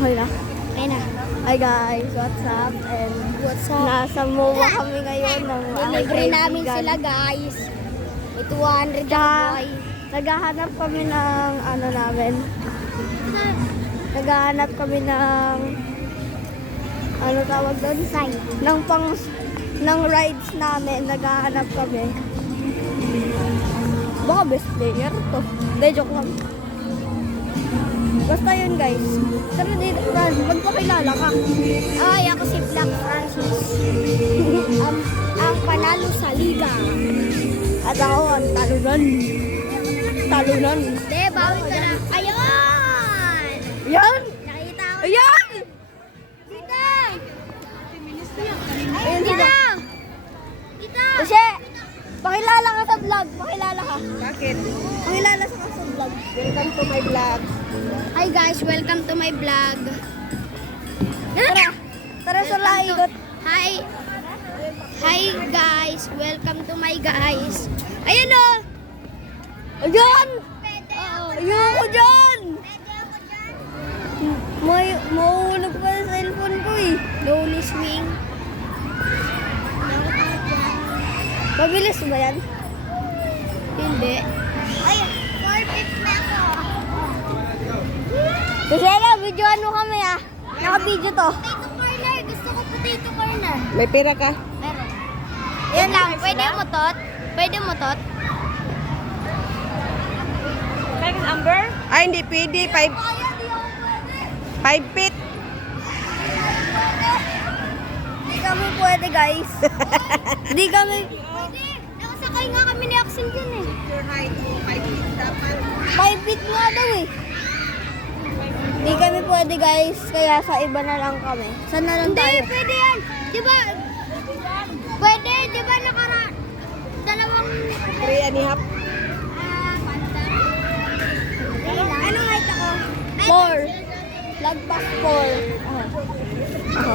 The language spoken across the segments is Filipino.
Okay na. Ayun na. Hi guys, what's up? And What's up? nasa MOA kami ngayon ng Libre namin sila guys. May 200 Tsaka, boy. naghahanap kami ng ano namin. Naghahanap kami ng ano tawag doon? Sign. Ng rides namin. Naghahanap kami. Baka best player to. Hindi, joke lang. Basta yun guys. Pero dito, Fran, magpakilala ka. Ay, ako si Black Francis. Ang panalo sa liga. At ako ang talunan. Talunan. Hindi, bawin ka na. Ayun! Yan! Nakita ko. Ayan! Dito! Ayun Dito! sila. Dito! Kasi, pakilala ka sa vlog. Pakilala ka. Bakit? Pakilala ka sa vlog. Welcome to my vlog. Hi guys, welcome to my vlog. Tara. Tara sa laikot. Hi! Hi guys, welcome to my guys. Ayun o! Ayan! Oo. Ayun ko dyan! Mahulog pa sa cellphone ko eh. Lonely swing. Mabilis ba yan? Hindi. Ay, 4-5 na ako. Kasi na, videoan mo kami ah. Naka-video to. Potato corner. Gusto ko potato corner. May pera ka? Meron. Yan lang. Pwede mo tot? Pwede mo tot? Amber? Ay, hindi pwede. 5 feet. Hindi kami pwede guys. Hindi kami. Pwede. Nakasakay nga kami ni Axel dun eh. Your height, 5 feet dapat. 5 feet nga daw eh. Hindi kami pwede guys. Kaya sa iba na lang kami. Saan na lang Hindi, tayo? pwede yan. Di ba? Pwede, di ba dalawang... 3 and a half. Anong height ako? 4. Lagpas 4. Ako.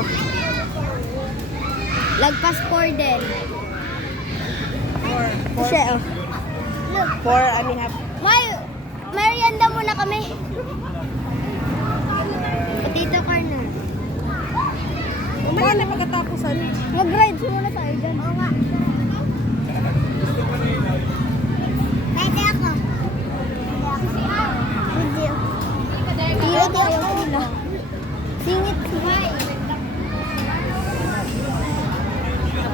Lagpas 4 din. 4. Kasi oh. Look, 4 and a half. merienda muna kami. Potato corner. Umaya na pagkatapusan. Mag-rides muna tayo dyan. Oo nga. Pwede ako. Video. Iyo tayo sila. Singit sila.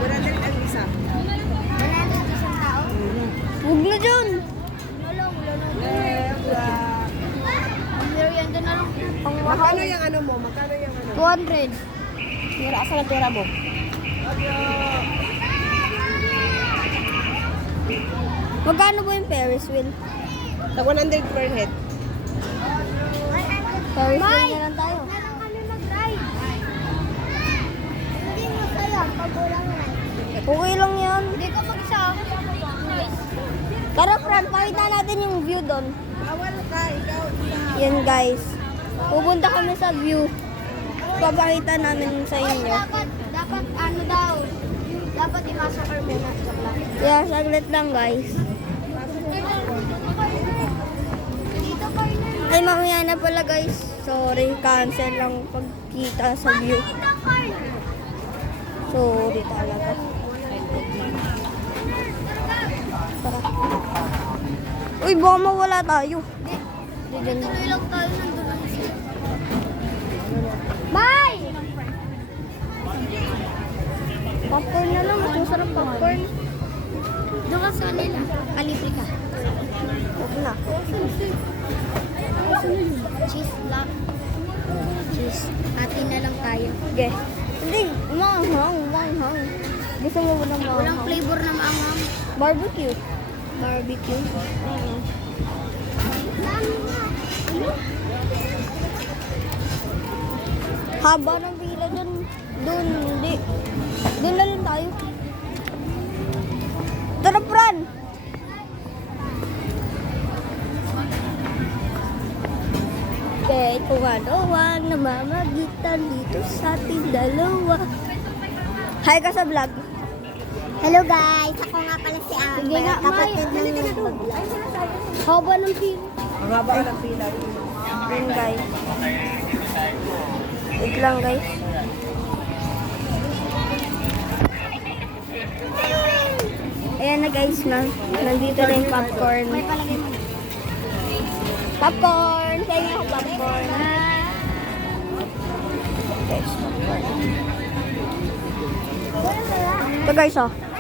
Brother ang isa. Wala na isang tao. Huwag na dyan. Lulong. Ang merienda na lang. Ang mahal. Magkano yung ano mo? Magkano yung ano? 200. Mira, asa na pera mo? Magkano ba yung Ferris wheel? Sa 100 per head. Ferris wheel na lang tayo. Meron kami mag-ride. Hindi mo saya pag walang ride. Okay lang yan. Hindi ka mag-isa. Tara, Fran, pakita natin yung view doon. Bawal ka, ikaw isa. Yan, guys. Pupunta kami sa view. Papakita namin sa inyo. Dapat ano daw? Dapat i-massacre muna. Kaya, saglit lang, guys. Dito corner. Ay, mamaya na pala, guys. Sorry, cancel lang pagkita sa view. Dito corner. Sorry talaga. Tara. Uy, baka mawala tayo. Di dyan. Tuloy lang tayo nandun lang sila. Bye! Popcorn na lang. Mas masarap popcorn. Doon ka sa nila. Kalibre ka. Huwag na. Cheese lang. Cheese. Atin na lang tayo. Sige. Hindi. Manghang. Gusto mo ba ng Walang manghang? flavor na maanghang. Barbecue. Barbecue. Haba ng pila dun. Dun, hindi. Dun na lang tayo. Tara, Fran! Kahit kung ano ang namamagitan dito sa ating dalawa. Hi ka sa vlog. Hello guys, ako nga pala si Amber. Sige nga, kapatid May. ng Haba ng pila. Ang haba ng pila. Yun, guys. Wait lang guys. Ayan na guys na. Nandito na yung popcorn. May palagay mo. Popcorn! Kaya nga ako popcorn. Guys, popcorn. Ito guys oh.